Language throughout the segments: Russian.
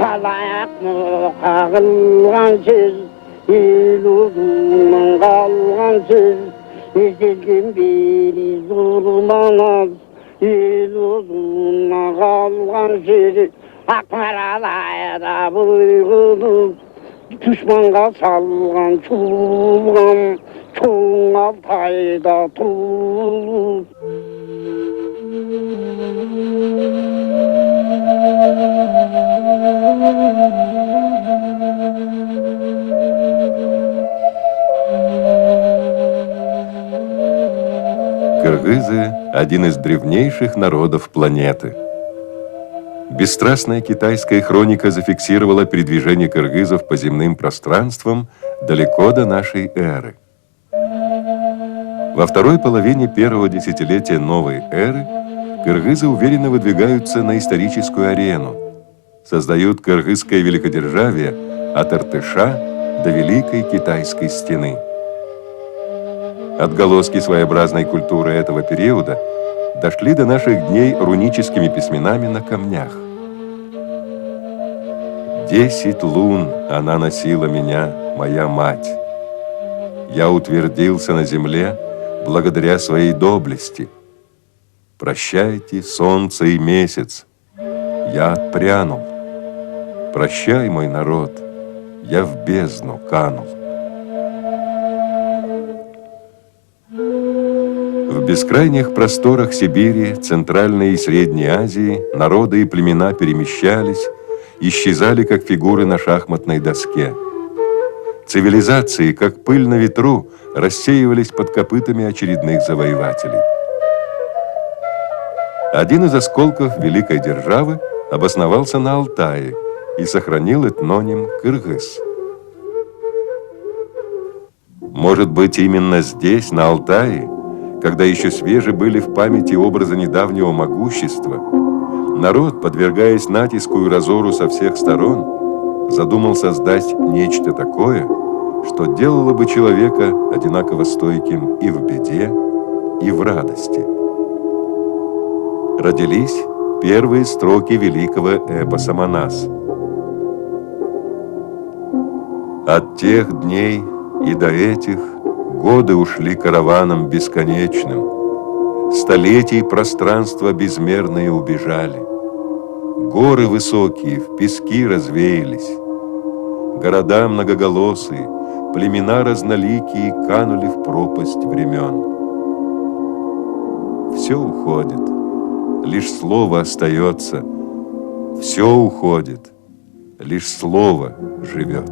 Қалайық қағылған сөз, ел ұлының қалған сөз, ежелден бері зұлманаз, ел ұлына қалған сөз, ақмаралайда бұйғызып, düşmanға салған чулған, чоң Алтайда туылып. Кыргызы – один из древнейших народов планеты. Бесстрастная китайская хроника зафиксировала передвижение кыргызов по земным пространствам далеко до нашей эры. Во второй половине первого десятилетия новой эры кыргызы уверенно выдвигаются на историческую арену, создают кыргызское великодержавие от Иртыша до Великой Китайской стены. Отголоски своеобразной культуры этого периода дошли до наших дней руническими письменами на камнях. 10 лун она носила меня, моя мать. Я утвердился на земле благодаря своей доблести. Прощайте, солнце и месяц, я отпрянул. Прощай, мой народ, я в бездну канул. В бескрайних просторах Сибири, Центральной и Средней Азии народы и племена перемещались, исчезали, как фигуры на шахматной доске. Цивилизации, как пыль на ветру, рассеивались под копытами очередных завоевателей. Один из осколков великой державы обосновался на Алтае и сохранил этноним «Кыргыз». Может быть, именно здесь, на Алтае, когда еще свежи были в памяти образы недавнего могущества, народ, подвергаясь натиску и разору со всех сторон, задумал создать нечто такое, что делало бы человека одинаково стойким и в беде, и в радости. Родились первые строки великого эпоса «Манас». От тех дней и до этих годы ушли караваном бесконечным, столетий пространства безмерные убежали, горы высокие в пески развеялись, города многоголосые, племена разноликие канули в пропасть времен. Все уходит, лишь слово остается, все уходит, лишь слово живет.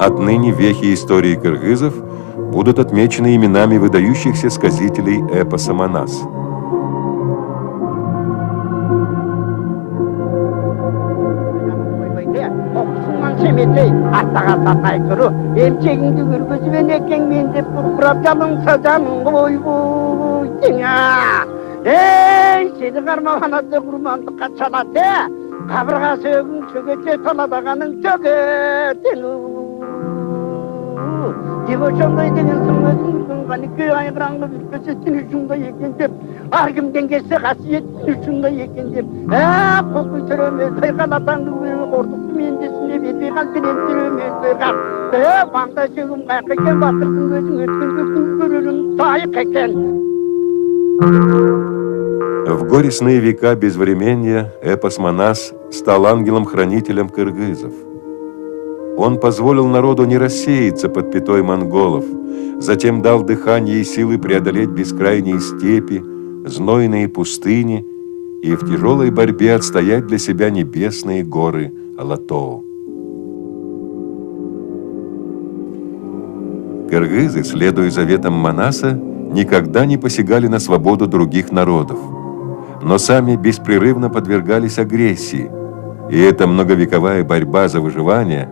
Отныне вехи истории кыргызов будут отмечены именами выдающихся сказителей эпоса «Манас». 디보션도에 되는 성모진 순간이 그 안에 그런 거 그것이 진을 중도 얘기인데 아름된 게 세가시에 진을 중도 얘기인데 아 복구처럼 내가 나타난 거를 어떻게 인지스네 비비간 드림들을 내가 내 방다 지금 가게 맡은 거지 어떤 거를 다 이렇게 В горестные века безвременья эпос «Манас» стал ангелом-хранителем кыргызов. Он позволил народу не рассеяться под пятой монголов, затем дал дыхание и силы преодолеть бескрайние степи, знойные пустыни и в тяжелой борьбе отстоять для себя небесные горы Алатоу. Кыргызы, следуя заветам Манаса, никогда не посягали на свободу других народов, но сами беспрерывно подвергались агрессии, и эта многовековая борьба за выживание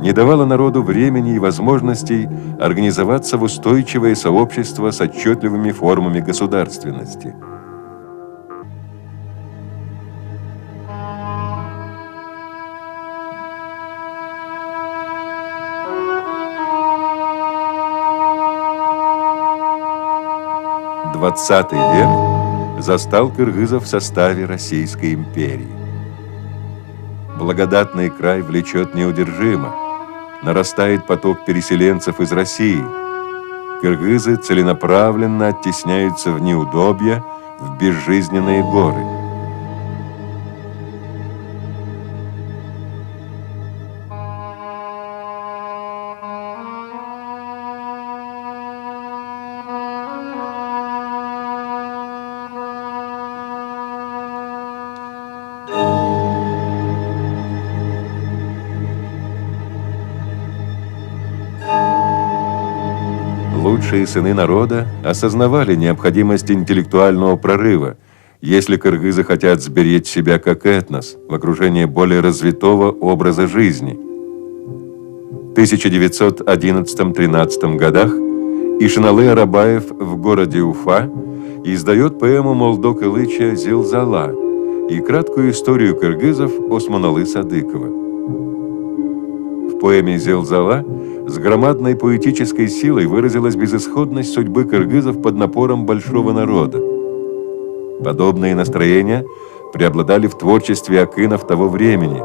не давала народу времени и возможностей организоваться в устойчивое сообщество с отчетливыми формами государственности. XX век застал кыргызов в составе Российской империи. Благодатный край влечет неудержимо. Нарастает поток переселенцев из России. Кыргызы целенаправленно оттесняются в неудобья, в безжизненные горы. Лучшие сыны народа осознавали необходимость интеллектуального прорыва, если кыргызы хотят сберечь себя как этнос в окружении более развитого образа жизни. В 1911-13 годах Ишиналы Арабаев в городе Уфа издает поэму Молдок Илыча «Зилзала» и краткую историю кыргызов Османалы Садыкова. В поэме «Зилзала» с громадной поэтической силой выразилась безысходность судьбы кыргызов под напором большого народа. Подобные настроения преобладали в творчестве акынов того времени,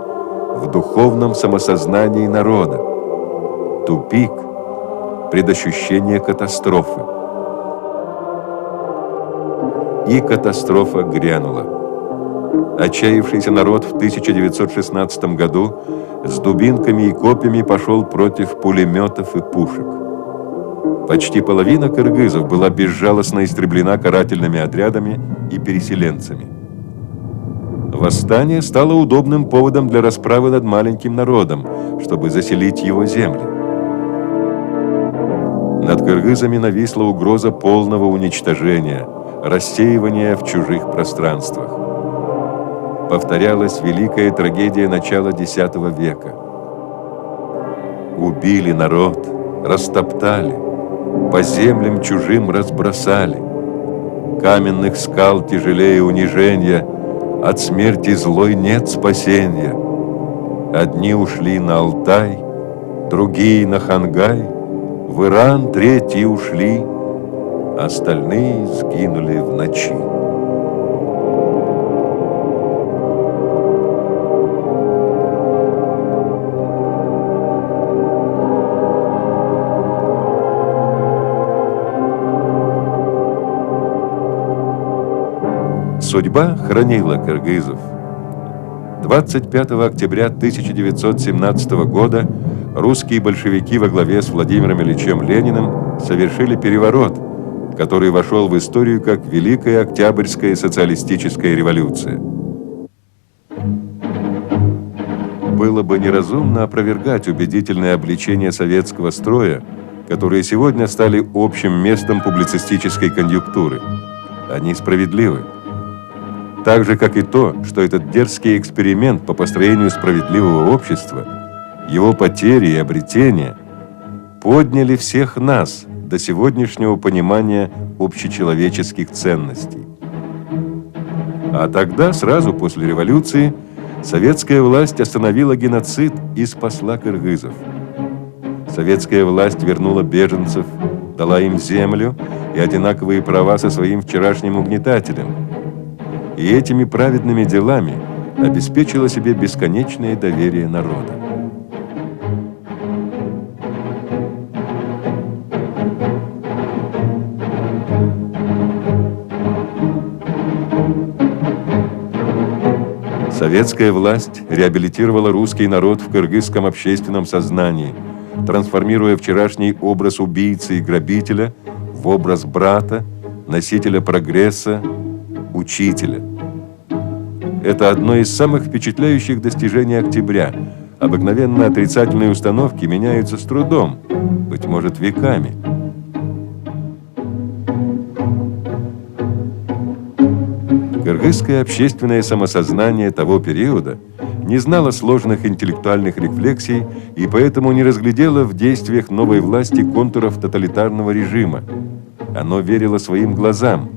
в духовном самосознании народа. Тупик, предощущение катастрофы. И катастрофа грянула. Отчаявшийся народ в 1916 году с дубинками и копьями пошел против пулеметов и пушек. Почти половина кыргызов была безжалостно истреблена карательными отрядами и переселенцами. Восстание стало удобным поводом для расправы над маленьким народом, чтобы заселить его земли. Над кыргызами нависла угроза полного уничтожения, рассеивания в чужих пространствах. Повторялась великая трагедия начала X века. Убили народ, растоптали, по землям чужим разбросали. Каменных скал тяжелее унижения, от смерти злой нет спасения. Одни ушли на Алтай, другие на Хангай, в Иран третьи ушли, остальные сгинули в ночи. Судьба хранила кыргызов. 25 октября 1917 года русские большевики во главе с Владимиром Ильичем Лениным совершили переворот, который вошел в историю как Великая Октябрьская социалистическая революция. Было бы неразумно опровергать убедительное обличение советского строя, которые сегодня стали общим местом публицистической конъюнктуры. Они справедливы. Так же, как и то, что этот дерзкий эксперимент по построению справедливого общества, его потери и обретения подняли всех нас до сегодняшнего понимания общечеловеческих ценностей. А тогда, сразу после революции, советская власть остановила геноцид и спасла кыргызов. Советская власть вернула беженцев, дала им землю и одинаковые права со своим вчерашним угнетателем. И этими праведными делами обеспечила себе бесконечное доверие народа. Советская власть реабилитировала русский народ в кыргызском общественном сознании, трансформируя вчерашний образ убийцы и грабителя в образ брата, носителя прогресса, учителя. Это одно из самых впечатляющих достижений октября. Обыкновенно отрицательные установки меняются с трудом, быть может, веками. Кыргызское общественное самосознание того периода не знало сложных интеллектуальных рефлексий и поэтому не разглядело в действиях новой власти контуров тоталитарного режима. Оно верило своим глазам,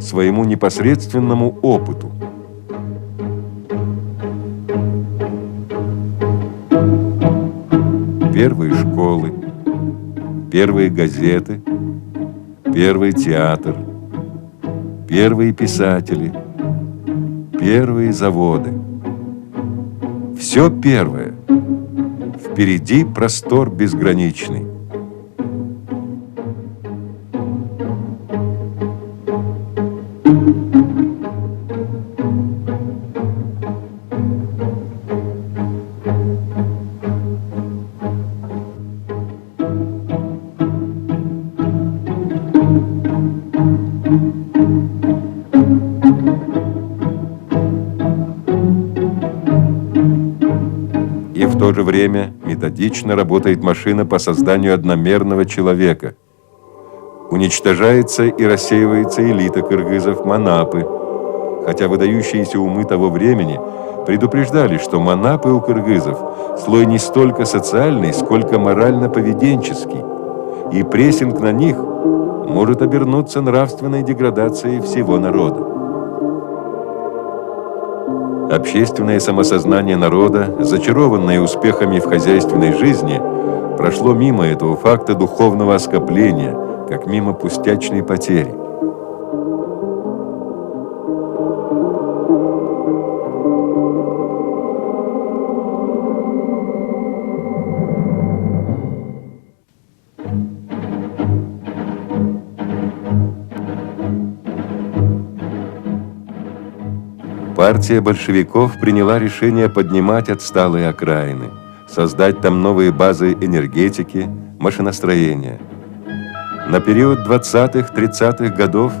своему непосредственному опыту. Первые школы, первые газеты, первый театр, первые писатели, первые заводы. Все первое. Впереди простор безграничный. И в то же время методично работает машина по созданию одномерного человека. Уничтожается и рассеивается элита кыргызов, манапы, хотя выдающиеся умы того времени предупреждали, что манапы у кыргызов слой не столько социальный, сколько морально-поведенческий, и прессинг на них может обернуться нравственной деградацией всего народа. Общественное самосознание народа, зачарованное успехами в хозяйственной жизни, прошло мимо этого факта духовного оскопления, как мимо пустячной потери. Партия большевиков приняла решение поднимать отсталые окраины, создать там новые базы энергетики, машиностроения. На период 20-30-х годов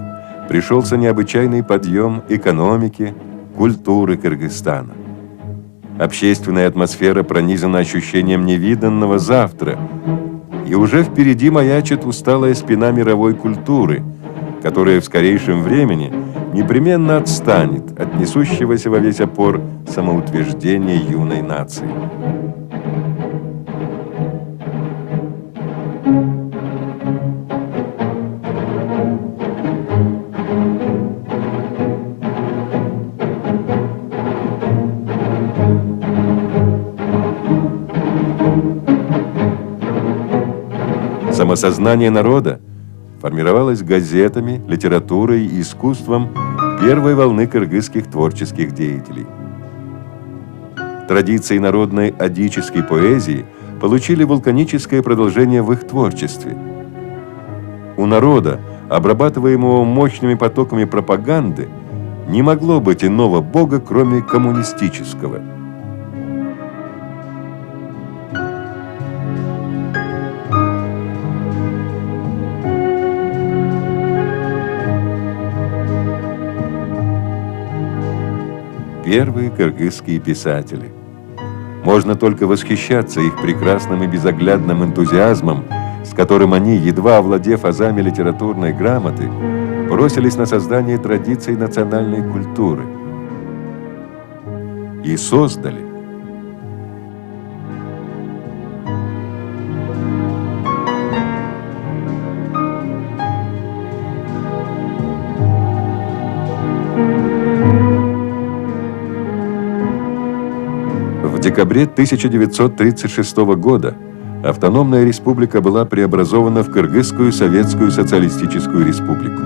пришелся необычайный подъем экономики, культуры Кыргызстана. Общественная атмосфера пронизана ощущением невиданного завтра, и уже впереди маячит усталая спина мировой культуры, которая в скорейшем времени непременно отстанет от несущегося во весь опор самоутверждения юной нации. Самосознание народа формировалось газетами, литературой и искусством первой волны кыргызских творческих деятелей. Традиции народной одической поэзии получили вулканическое продолжение в их творчестве. У народа, обрабатываемого мощными потоками пропаганды, не могло быть иного бога, кроме коммунистического. Первые кыргызские писатели. Можно только восхищаться их прекрасным и безоглядным энтузиазмом, с которым они, едва овладев азами литературной грамоты, бросились на создание традиций национальной культуры. И создали. В декабре 1936 года автономная республика была преобразована в Кыргызскую Советскую Социалистическую Республику.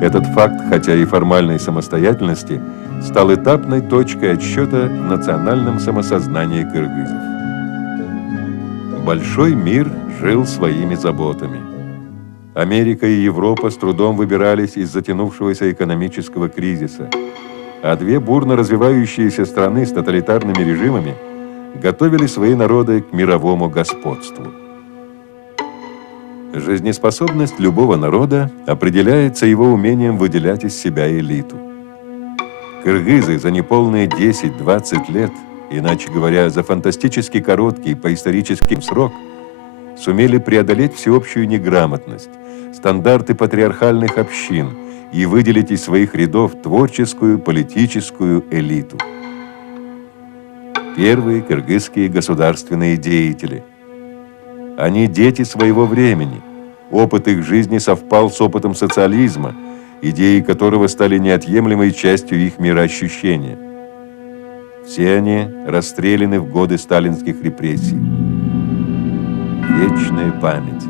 Этот факт, хотя и формальной самостоятельности, стал этапной точкой отсчета в национальном самосознании кыргызов. Большой мир жил своими заботами. Америка и Европа с трудом выбирались из затянувшегося экономического кризиса, а две бурно развивающиеся страны с тоталитарными режимами готовили свои народы к мировому господству. Жизнеспособность любого народа определяется его умением выделять из себя элиту. Кыргызы за неполные 10-20 лет, иначе говоря, за фантастически короткий по историческим срок, сумели преодолеть всеобщую неграмотность, стандарты патриархальных общин и выделить из своих рядов творческую политическую элиту. Первые кыргызские государственные деятели. Они дети своего времени. Опыт их жизни совпал с опытом социализма, идеи которого стали неотъемлемой частью их мироощущения. Все они расстреляны в годы сталинских репрессий. Вечная память.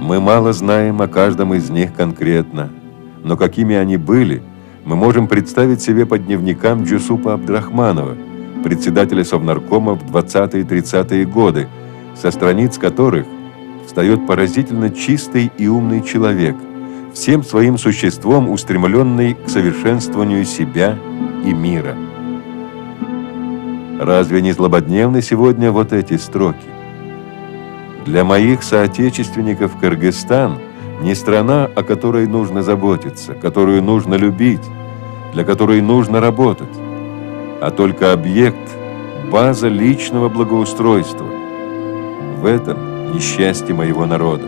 Мы мало знаем о каждом из них конкретно. но какими они были, мы можем представить себе по дневникам Джусупа Абдрахманова, председателя Совнаркома в 20-30-е годы, со страниц которых встает поразительно чистый и умный человек, всем своим существом устремленный к совершенствованию себя и мира. Разве не злободневны сегодня вот эти строки? Для моих соотечественников Кыргызстан не страна, о которой нужно заботиться, которую нужно любить, для которой нужно работать, а только объект, база личного благоустройства. В этом несчастье моего народа.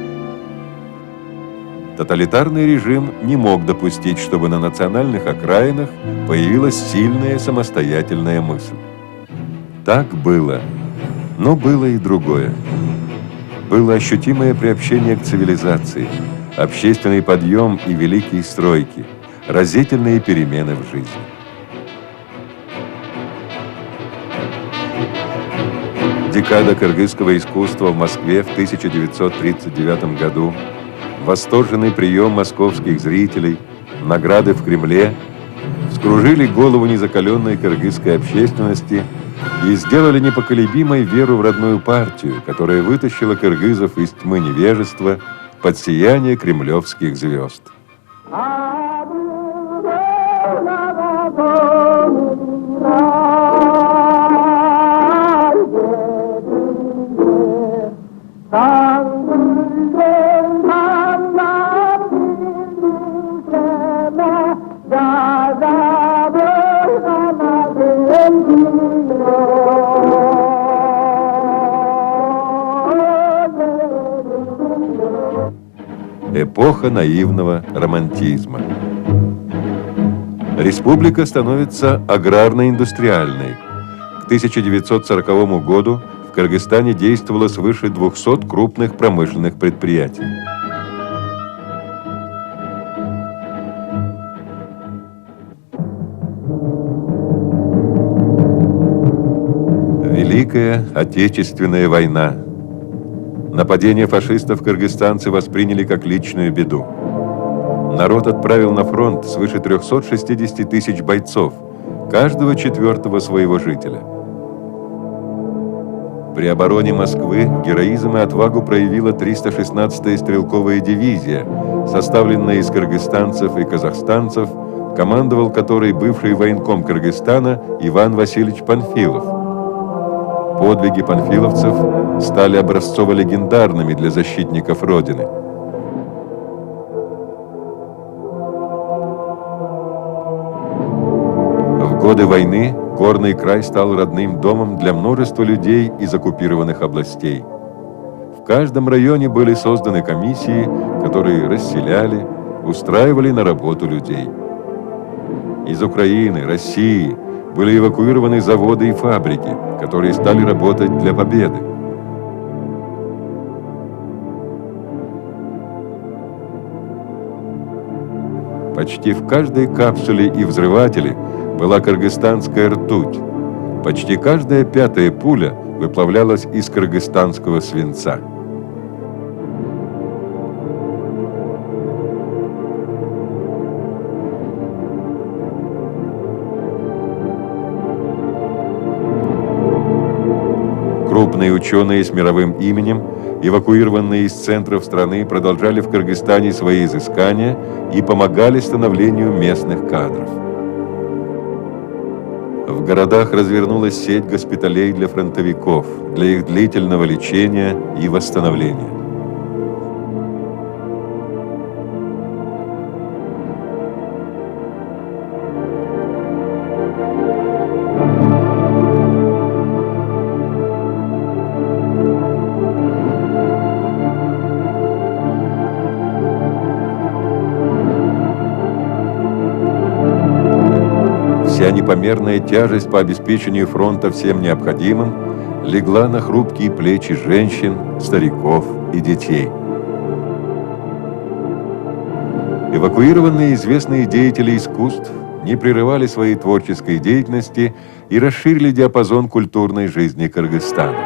Тоталитарный режим не мог допустить, чтобы на национальных окраинах появилась сильная самостоятельная мысль. Так было, но было и другое. Было ощутимое приобщение к цивилизации, общественный подъем и великие стройки, разительные перемены в жизни. Декада кыргызского искусства в Москве в 1939 году, восторженный прием московских зрителей, награды в Кремле вскружили голову незакаленной кыргызской общественности и сделали непоколебимой веру в родную партию, которая вытащила кыргызов из тьмы невежества под сияние кремлевских звезд. Эпоха наивного романтизма. Республика становится аграрно-индустриальной. К 1940 году в Кыргызстане действовало свыше 200 крупных промышленных предприятий. Великая Отечественная война. Нападение фашистов кыргызстанцы восприняли как личную беду. Народ отправил на фронт свыше 360 тысяч бойцов, каждого четвертого своего жителя. При обороне Москвы героизм и отвагу проявила 316-я стрелковая дивизия, составленная из кыргызстанцев и казахстанцев, командовал которой бывший военком Кыргызстана Иван Васильевич Панфилов. Подвиги панфиловцев стали образцово-легендарными для защитников Родины. В годы войны горный край стал родным домом для множества людей из оккупированных областей. В каждом районе были созданы комиссии, которые расселяли, устраивали на работу людей. Из Украины, России были эвакуированы заводы и фабрики, которые стали работать для победы. Почти в каждой капсуле и взрывателе была кыргызстанская ртуть. Почти каждая пятая пуля выплавлялась из кыргызстанского свинца. Крупные ученые с мировым именем, эвакуированные из центров страны, продолжали в Кыргызстане свои изыскания и помогали становлению местных кадров. В городах развернулась сеть госпиталей для фронтовиков, для их длительного лечения и восстановления. Вся непомерная тяжесть по обеспечению фронта всем необходимым легла на хрупкие плечи женщин, стариков и детей. Эвакуированные известные деятели искусств не прерывали своей творческой деятельности и расширили диапазон культурной жизни Кыргызстана.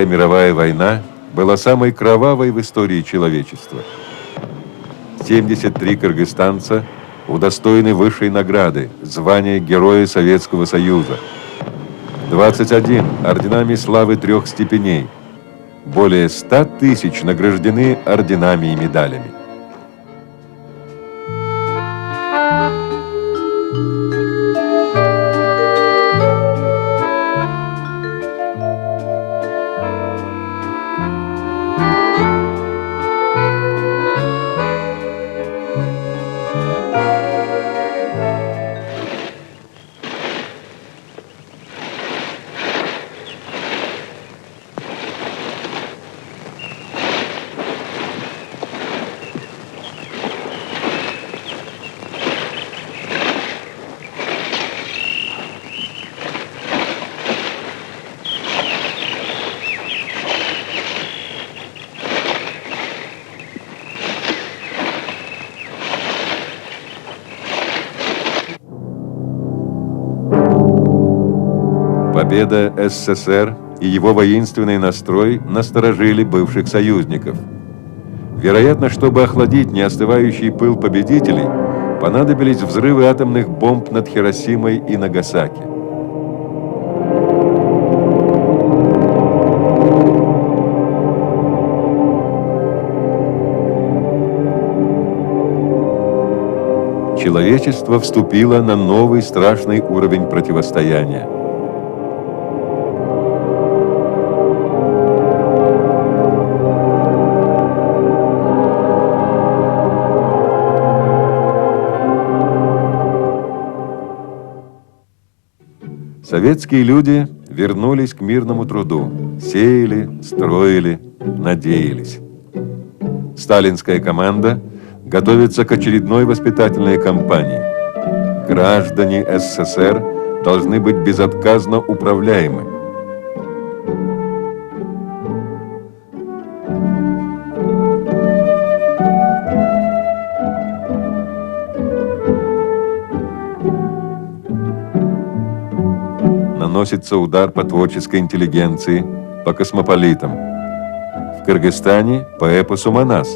Вторая мировая война была самой кровавой в истории человечества. 73 кыргызстанца удостоены высшей награды, звания Героя Советского Союза. 21 орденами славы 3 степеней. Более 100 тысяч награждены орденами и медалями. Победа СССР и его воинственный настрой насторожили бывших союзников. Вероятно, чтобы охладить неостывающий пыл победителей, понадобились взрывы атомных бомб над Хиросимой и Нагасаки. Человечество вступило на новый страшный уровень противостояния. Советские люди вернулись к мирному труду, сеяли, строили, надеялись. Сталинская команда готовится к очередной воспитательной кампании. Граждане СССР должны быть безотказно управляемы. Наносится удар по творческой интеллигенции, по космополитам. В Кыргызстане по эпосу Манас.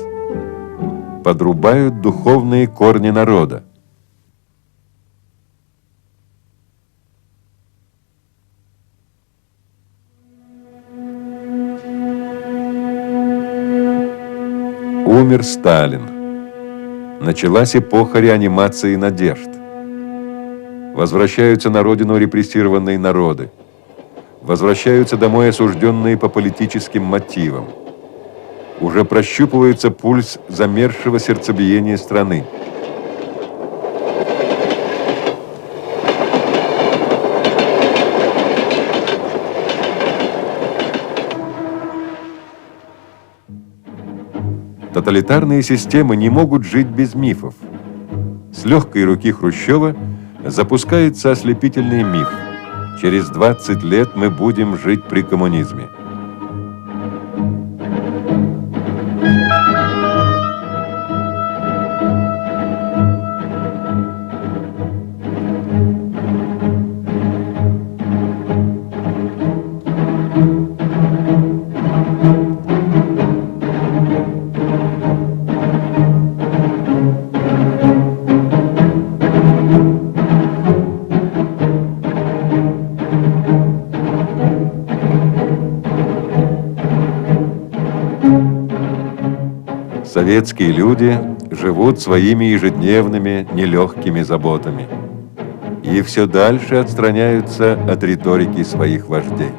Подрубают духовные корни народа. Умер Сталин. Началась эпоха реанимации надежд. Возвращаются на родину репрессированные народы. Возвращаются домой осужденные по политическим мотивам. Уже прощупывается пульс замерзшего сердцебиения страны. Тоталитарные системы не могут жить без мифов. С легкой руки Хрущева запускается ослепительный миф. Через 20 лет мы будем жить при коммунизме. Советские люди живут своими ежедневными нелегкими заботами и все дальше отстраняются от риторики своих вождей.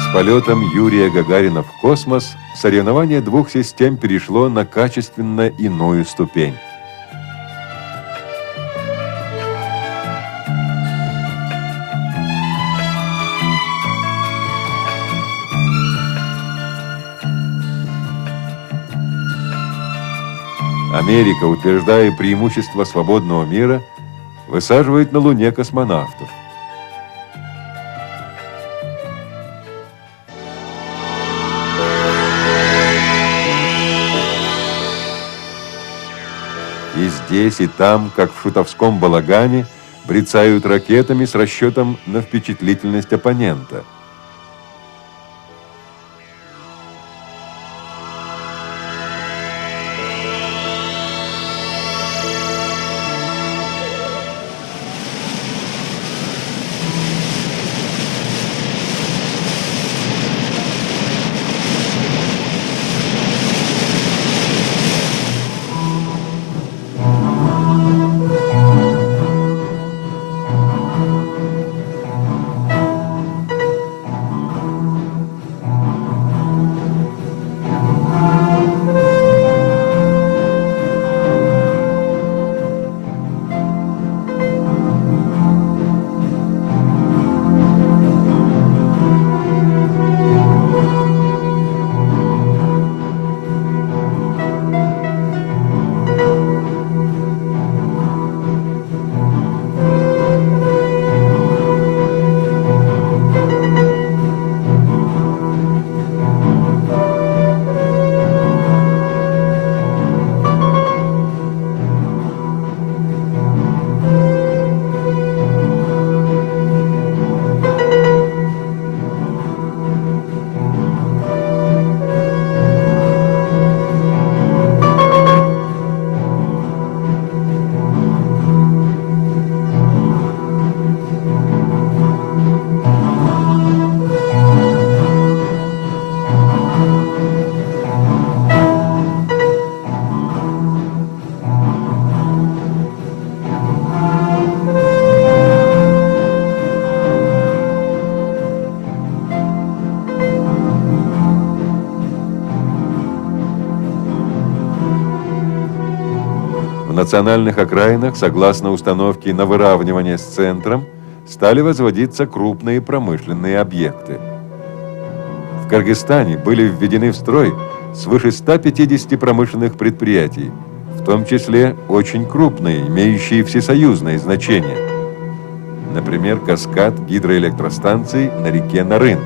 С полетом Юрия Гагарина в космос соревнование двух систем перешло на качественно иную ступень. Америка, утверждая преимущество свободного мира, высаживает на Луне космонавтов. И здесь, и там, как в шутовском балагане, брецают ракетами с расчетом на впечатлительность оппонента. В национальных окраинах, согласно установке на выравнивание с центром, стали возводиться крупные промышленные объекты. В Кыргызстане были введены в строй свыше 150 промышленных предприятий, в том числе очень крупные, имеющие всесоюзное значение. Например, каскад гидроэлектростанций на реке Нарын.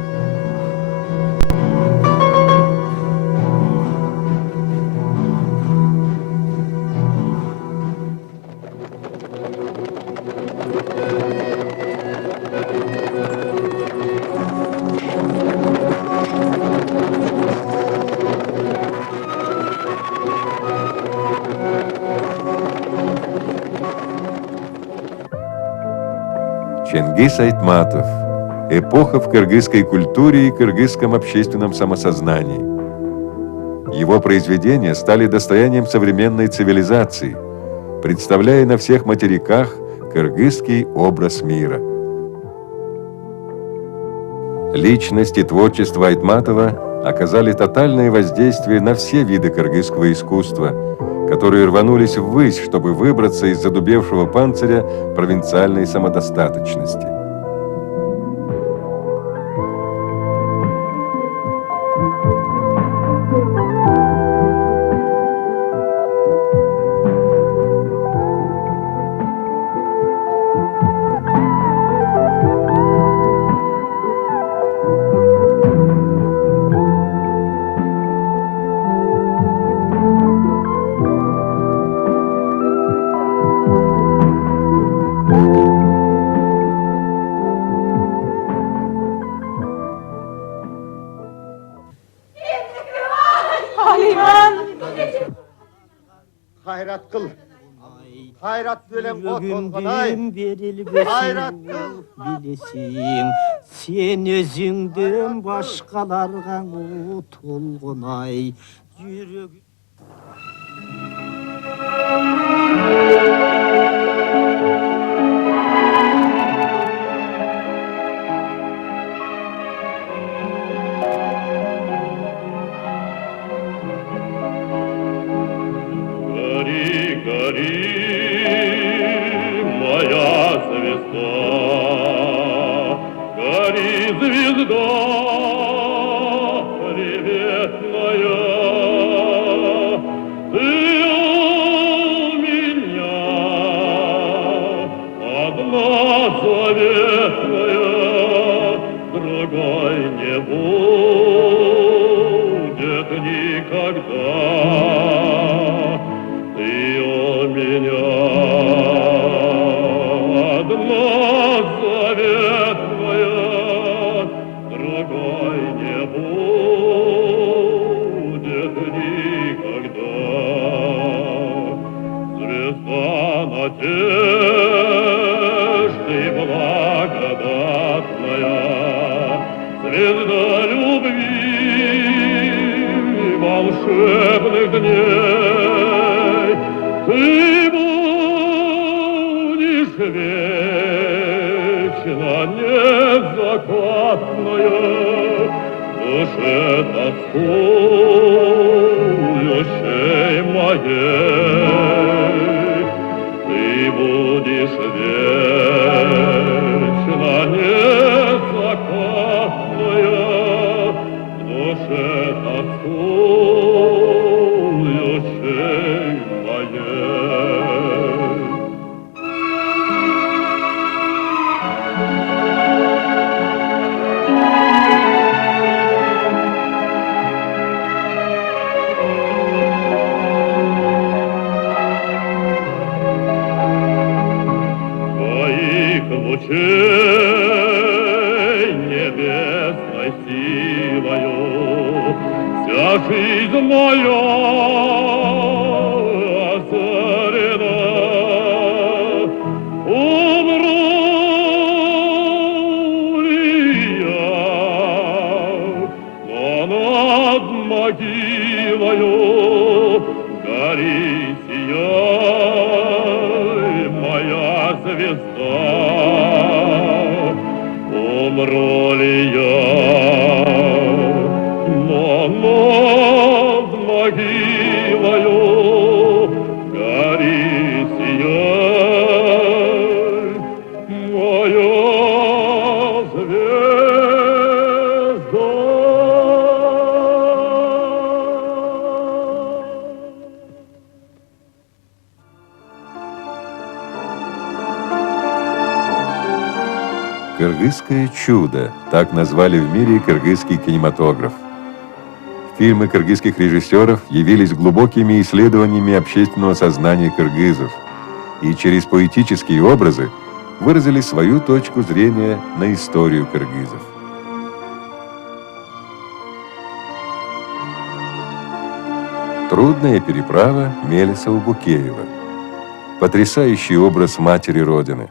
Чингис Айтматов. Эпоха в кыргызской культуре и кыргызском общественном самосознании. Его произведения стали достоянием современной цивилизации, представляя на всех материках кыргызский образ мира. Личность и творчество Айтматова оказали тотальное воздействие на все виды кыргызского искусства, которые рванулись ввысь, чтобы выбраться из задубевшего панциря провинциальной самодостаточности. Hayrat kıl. Hayrat bölem ot olganay. Hayrat kıl. Bilesin, sen özünden başkalarga utulgunay. Yürü. надежды благодатная, звезда любви волшебных дней, ты будешь вечно незакатная, душе тоскующей моей, ты будешь вечно незакатная, душе тоскующей моей. Твоих лучей небесной силою вся жизнь моя озарена. Умру ли я, но над могилою гори сияй, моя звезда. Умру ли я, но над могилою гори сияй, моя «Кыргызское чудо» – так назвали в мире кыргызский кинематограф. Фильмы кыргызских режиссеров явились глубокими исследованиями общественного сознания кыргызов и через поэтические образы выразили свою точку зрения на историю кыргызов. «Трудная переправа» Мелиса Убукеева. Потрясающий образ матери Родины.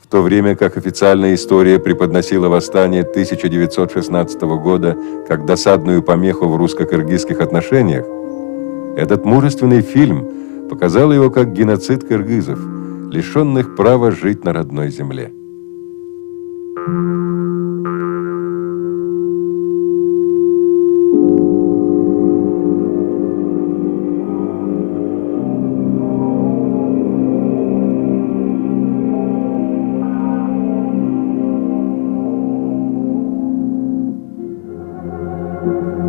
В то время как официальная история преподносила восстание 1916 года как досадную помеху в русско-кыргызских отношениях, этот мужественный фильм показал его как геноцид кыргызов, лишенных права жить на родной земле.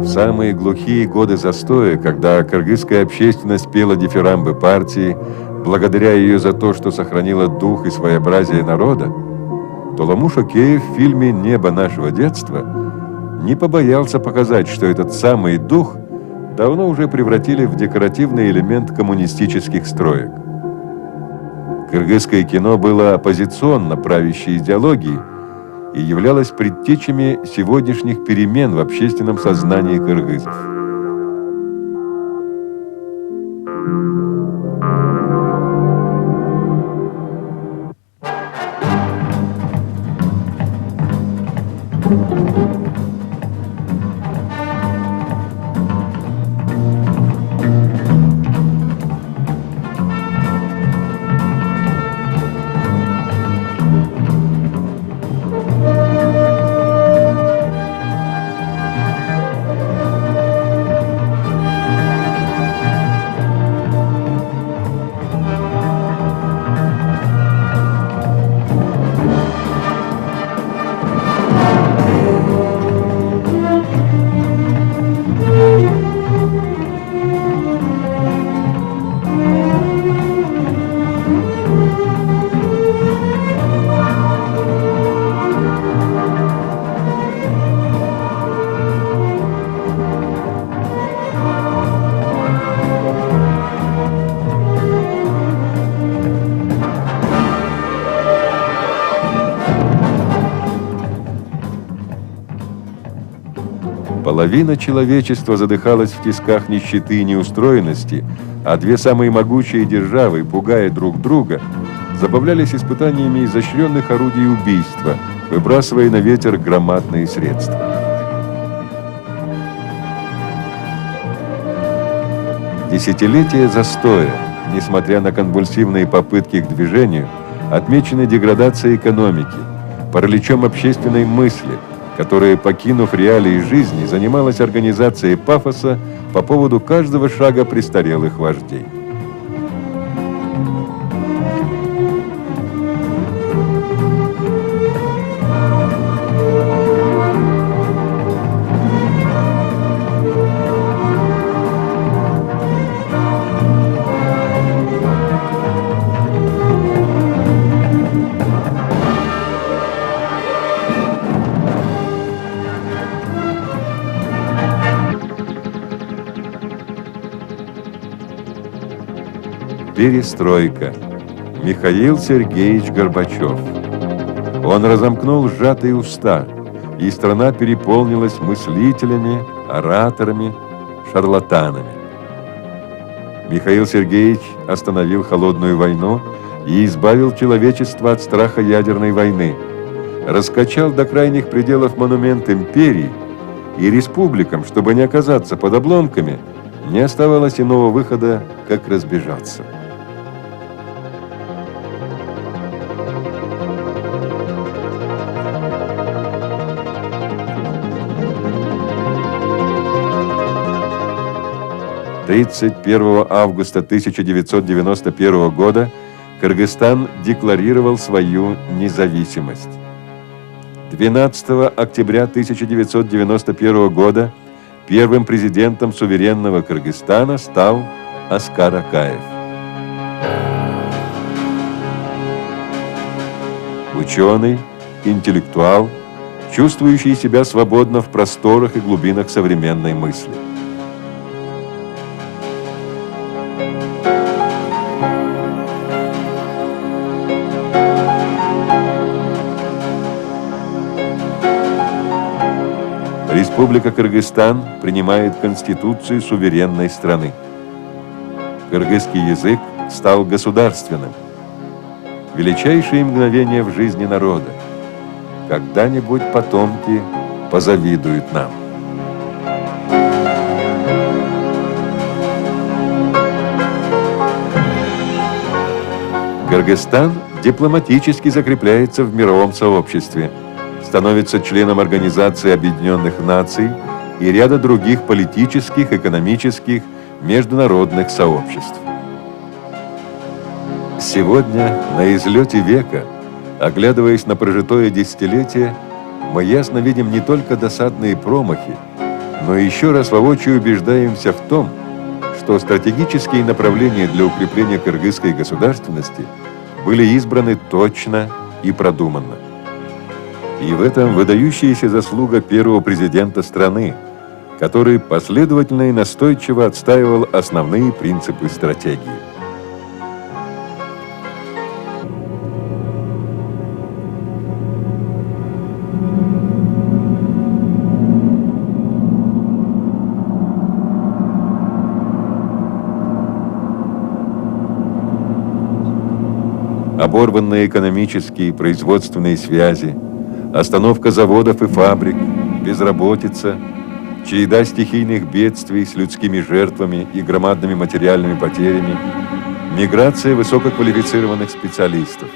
В самые глухие годы застоя, когда кыргызская общественность пела дифирамбы партии, благодаря ее за то, что сохранила дух и своеобразие народа, Толамуш Океев в фильме «Небо нашего детства» не побоялся показать, что этот самый дух давно уже превратили в декоративный элемент коммунистических строек. Кыргызское кино было оппозиционно правящей идеологией и являлось предтечами сегодняшних перемен в общественном сознании кыргызов. Половина человечества задыхалась в тисках нищеты и неустроенности, а две самые могучие державы, пугая друг друга, забавлялись испытаниями изощренных орудий убийства, выбрасывая на ветер громадные средства. Десятилетия застоя, несмотря на конвульсивные попытки к движению, отмечены деградацией экономики, параличом общественной мысли, которая, покинув реалии жизни, занималась организацией пафоса по поводу каждого шага престарелых вождей. Перестройка. Михаил Сергеевич Горбачев. Он разомкнул сжатые уста, и страна переполнилась мыслителями, ораторами, шарлатанами. Михаил Сергеевич остановил холодную войну и избавил человечество от страха ядерной войны, раскачал до крайних пределов монумент империи, и республикам, чтобы не оказаться под обломками, не оставалось иного выхода, как разбежаться. «31 августа 1991 года Кыргызстан декларировал свою независимость. 12 октября 1991 года первым президентом суверенного Кыргызстана стал Оскар Акаев. Ученый, интеллектуал, чувствующий себя свободно в просторах и глубинах современной мысли. Республика Кыргызстан принимает конституцию суверенной страны. Кыргызский язык стал государственным. Величайшие мгновения в жизни народа. Когда-нибудь потомки позавидуют нам. Кыргызстан дипломатически закрепляется в мировом сообществе, становится членом Организации Объединенных Наций и ряда других политических, экономических, международных сообществ. Сегодня, на излете века, оглядываясь на прожитое десятилетие, мы ясно видим не только досадные промахи, но еще раз воочию убеждаемся в том, что стратегические направления для укрепления кыргызской государственности были избраны точно и продуманно. И в этом выдающаяся заслуга первого президента страны, который последовательно и настойчиво отстаивал основные принципы стратегии. Оборванные экономические и производственные связи, остановка заводов и фабрик, безработица, череда стихийных бедствий с людскими жертвами и громадными материальными потерями, миграция высококвалифицированных специалистов.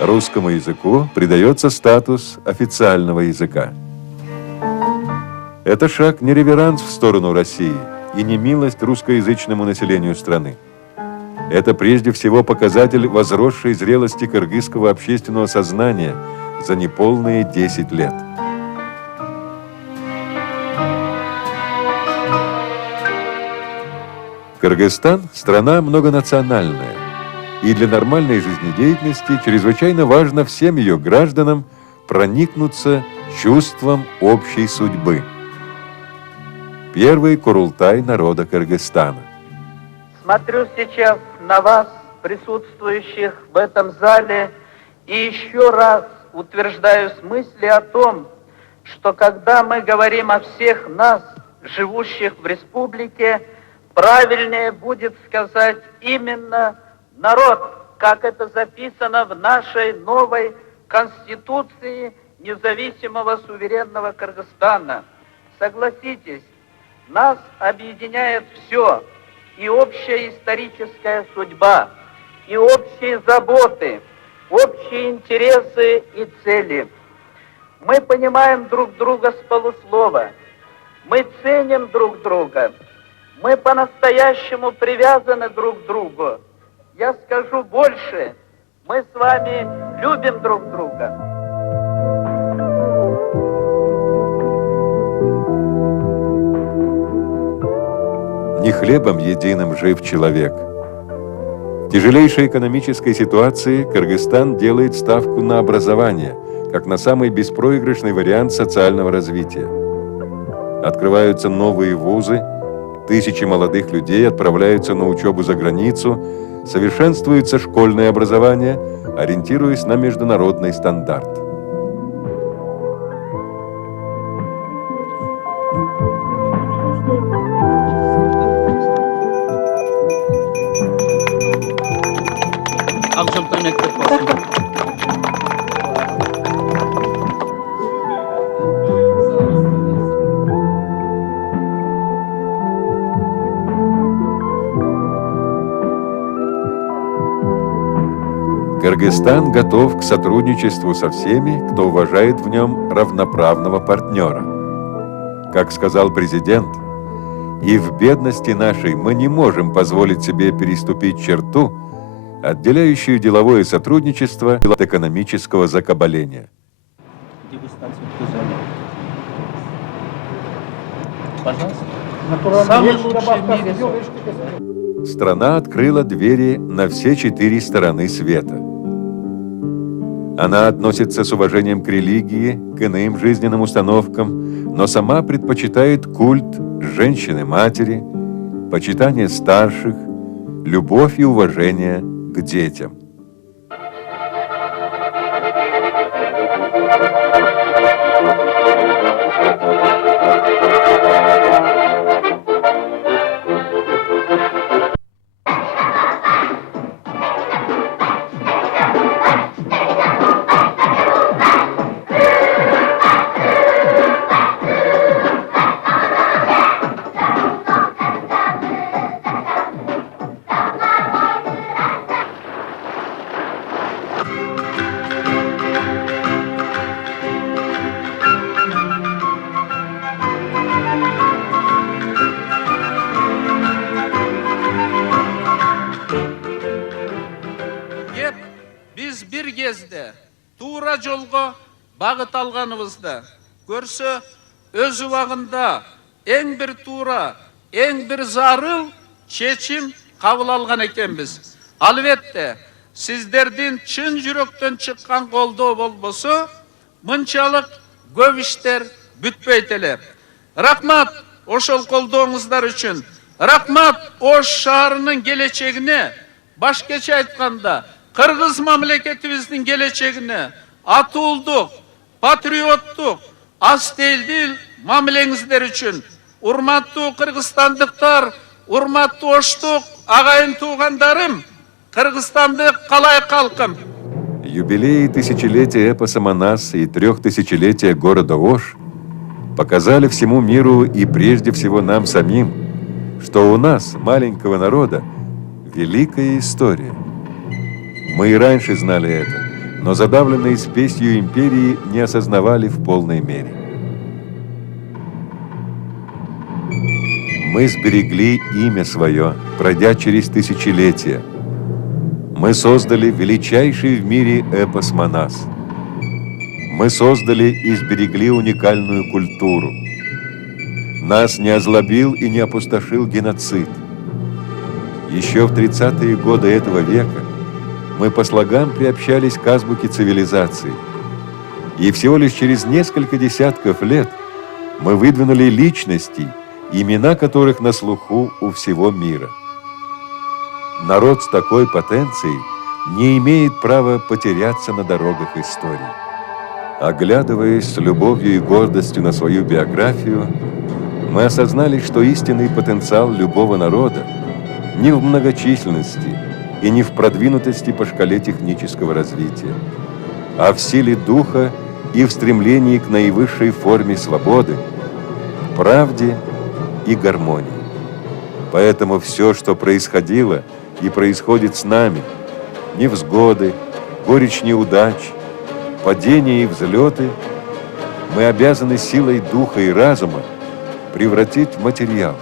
Русскому языку придается статус официального языка. Это шаг не реверанс в сторону России и не милость русскоязычному населению страны. Это прежде всего показатель возросшей зрелости кыргызского общественного сознания за неполные 10 лет. Кыргызстан – страна многонациональная, и для нормальной жизнедеятельности чрезвычайно важно всем ее гражданам проникнуться чувством общей судьбы. Первый Курултай народа Кыргызстана. Смотрю сейчас на вас, присутствующих в этом зале, и еще раз утверждаюсь в мысли о том, что когда мы говорим о всех нас, живущих в республике, правильнее будет сказать именно народ, как это записано в нашей новой Конституции независимого суверенного Кыргызстана. Согласитесь, нас объединяет все, и общая историческая судьба, и общие заботы, общие интересы и цели. Мы понимаем друг друга с полуслова, мы ценим друг друга, мы по-настоящему привязаны друг к другу. Я скажу больше, мы с вами любим друг друга. Не хлебом единым жив человек. В тяжелейшей экономической ситуации Кыргызстан делает ставку на образование, как на самый беспроигрышный вариант социального развития. Открываются новые вузы, тысячи молодых людей отправляются на учебу за границу, совершенствуется школьное образование, ориентируясь на международный стандарт. Акжам құрметті болсын. Кыргызстан готов к сотрудничеству со всеми, кто уважает в нем равноправного партнера. Как сказал президент, и в бедности нашей мы не можем позволить себе переступить черту, отделяющую деловое сотрудничество от экономического закабаления. Страна открыла двери на все 4 стороны света. Она относится с уважением к религии, к иным жизненным установкам, но сама предпочитает культ женщины-матери, почитание старших, любовь и уважение к детям. Biz bir кезде тура жолго багыт алганыбызды көрсө, өз убагында эң бир туура, эң бир зарыл чечим кабыл алган экенбиз. Албетте, сиздердин чын жүрөктөн чыккан колдоо болбосо, мынчалык көп иштер бүтпөйт эле. Рахмат ошол колдооңуздар үчүн. Рахмат Ош шаарынын келечегине, башкача айтканда, Кыргыз мамлекетибиздин келечегине атуулдук, патриоттук, астелдил мамилеңиздер үчүн. Урматтуу кыргызстандыктар, урматтуу оштук агайын туугандарым, кыргызстандык калай калкым. Юбилеи тысячелетия эпоса Манас и 3000-летия города Ош показали всему миру и прежде всего нам самим, что у нас, маленького народа, великая история. Мы и раньше знали это, но задавленные спесью империи не осознавали в полной мере. Мы сберегли имя свое, пройдя через тысячелетия. Мы создали величайший в мире эпос Манас. Мы создали и сберегли уникальную культуру. Нас не озлобил и не опустошил геноцид. Еще в 30-е годы этого века мы по слогам приобщались к азбуке цивилизации. И всего лишь через несколько десятков лет мы выдвинули личностей, имена которых на слуху у всего мира. Народ с такой потенцией не имеет права потеряться на дорогах истории. Оглядываясь с любовью и гордостью на свою биографию, мы осознали, что истинный потенциал любого народа не в многочисленности и не в продвинутости по шкале технического развития, а в силе духа и в стремлении к наивысшей форме свободы, правде и гармонии. Поэтому все, что происходило и происходит с нами, невзгоды, горечь неудач, падения и взлеты, мы обязаны силой духа и разума превратить в материал,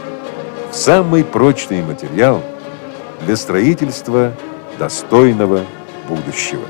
в самый прочный материал для строительства достойного будущего.